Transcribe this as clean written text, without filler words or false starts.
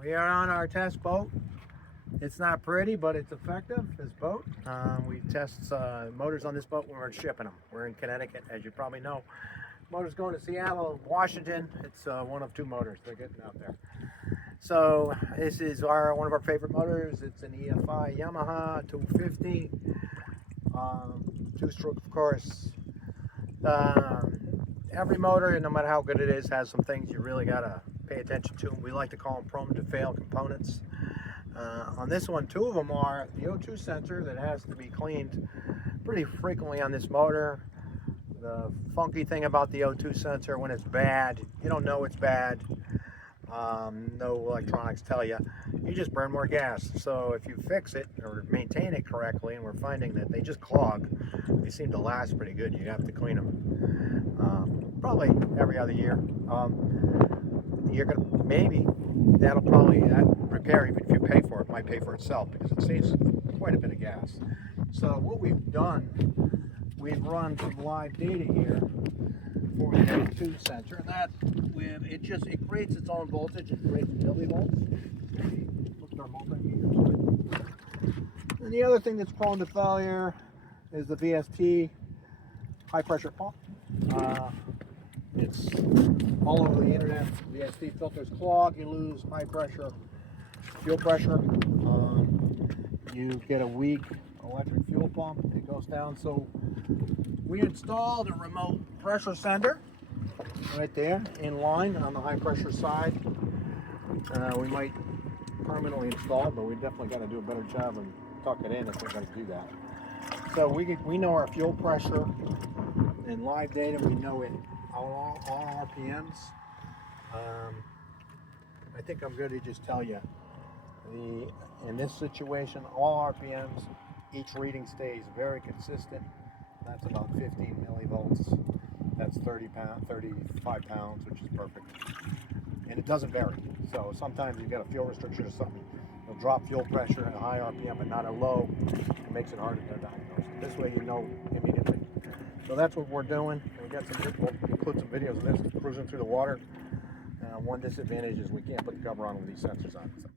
We are on our test boat. It's not pretty, but it's effective, this boat. We test motors on this boat when we're shipping them. We're in Connecticut, as you probably know. Motors going to Seattle, Washington. It's one of two motors they're getting out there. So this is one of our favorite motors. It's an EFI Yamaha 250, two-stroke, of course. Every motor, no matter how good it is, has some things you really gotta pay attention to. We like to call them prone to fail components. On this one, two of them are the O2 sensor that has to be cleaned pretty frequently on this motor. The funky thing about the O2 sensor, when it's bad, you don't know it's bad. No electronics tell you. You just burn more gas. So if you fix it or maintain it correctly, and we're finding that they just clog, they seem to last pretty good. You have to clean them probably every other year. You're gonna that repair, even if you pay for it, might pay for itself because it saves quite a bit of gas. So what we've done, we've run some live data here for the O2 sensor, and that it creates its own voltage. It creates millivolts. Look at our multimeter. And the other thing that's prone to failure is the VST high pressure pump. It's all over the internet. VST filters clog, you lose high pressure fuel pressure. You get a weak electric fuel pump, it goes down. So we installed a remote pressure sender right there in line on the high pressure side. We might permanently install it, but we definitely got to do a better job and tuck it in if we're going to do that. So we know our fuel pressure in live data. We know it all RPMs. I think I'm good to just tell you in this situation, all RPMs, each reading stays very consistent. That's about 15 millivolts. That's 35 pounds, which is perfect. And it doesn't vary. So sometimes you've got a fuel restriction or something. It'll drop fuel pressure at a high RPM, but not a low. It makes it harder to diagnose. This way you know immediately. So that's what we're doing. We got we'll include some videos of this cruising through the water. One disadvantage is we can't put the cover on with these sensors on. So.